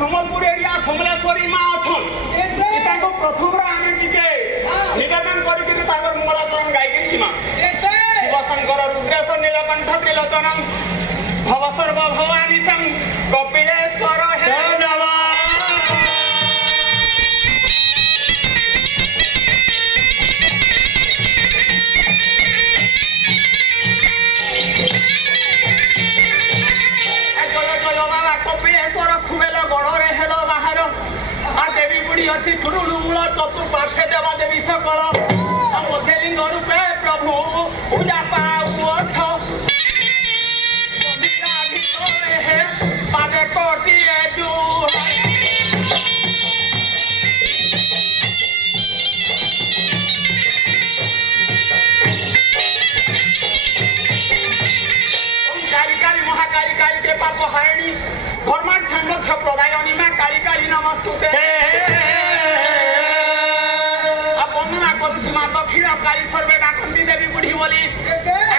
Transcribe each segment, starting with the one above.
ସମ୍ବଲପୁର ଏରିଆ ସମଲେଶ୍ୱରୀ ମା ଅଛନ୍ ତାଙ୍କୁ ପ୍ରଥମରେ ଆମେ ଟିକେ ନିବେଦନ କରିକିରି ତାଙ୍କର ମଙ୍ଗଳାଚରଣ ଗାଇକିରି ଯିମା। ଶିବଶଙ୍କର ରୁଦ୍ରେଶ ନୀଳକଣ୍ଠ ତ୍ରିଲୋଚନଂ ଭବସର୍ବ ଭବାନୀଶଂ କପିଳେଶ୍ୱର ହେ ନମଃ। ଅଛି ଗୁରୁମୂଳ ଚତୁଃପାର୍ଶ୍ୱେ ଦେବା ଦେବୀ ସକଳ ମଧ୍ୟରେ ଲିଙ୍ଗ ରୂପେ ପ୍ରଭୁ ପୂଜା ପାଉଅଛ ପାଦେ କୋଟିଏ କାଳି କାଳି ମହାକାଳି କାଳି କେ ପାପ ହାରିଣୀ ଧର୍ମାକ୍ଷମ ପ୍ରଦାୟନୀ ମା କାଳି କାଳି ନମସ୍ତୁତେ। ଦକ୍ଷିଣ କାଳି ସର୍ବେ ଡାକନ୍ତି ଦେବୀ ବୁଢୀ ବୋଲି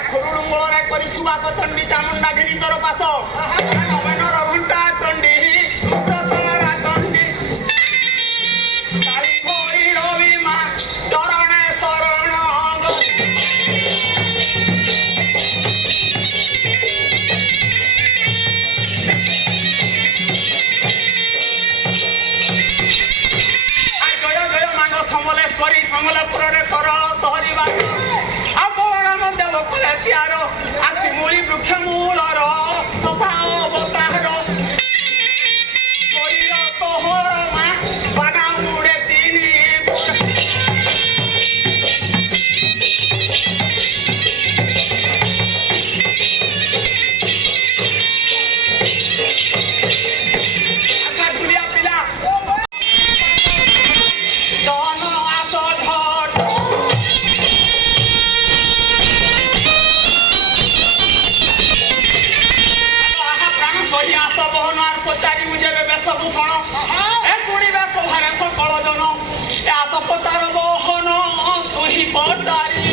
ଖୁରୁଡୁ ମୂଳରେ କରି ସୁବାସ ଚଣ୍ଡୀ ଚାମୁଣ୍ଡା ଗିରିଧର ପାଶ ନବେନର ଘଣ୍ଟା ଚଣ୍ଡୀ ରୁଦ୍ରତାରା ଚଣ୍ଡୀ କାଳି ଭୈରବୀ ମା ଚରଣେ ଶରଣ। ଜୟ ଜୟ ମାଙ୍ଗ ସମଲେଶ୍ୱରୀ ସମଲପୁରରେ ଆସି ମୂଳି ବୃକ୍ଷ ମୂଳର ସଫା ଅବତାର ତୋହର ମା ବାନା ଉଡେ ତିନି ଆଶା ଢୁଲିଆ ପିଲା ଯେବେ ବେଶଭୂଷଣ ଏ ଶୁଣିବେ ସଭାରେ ସକଳ ଜନ ପଚାର ବହନ ତୁହି ପଚାରି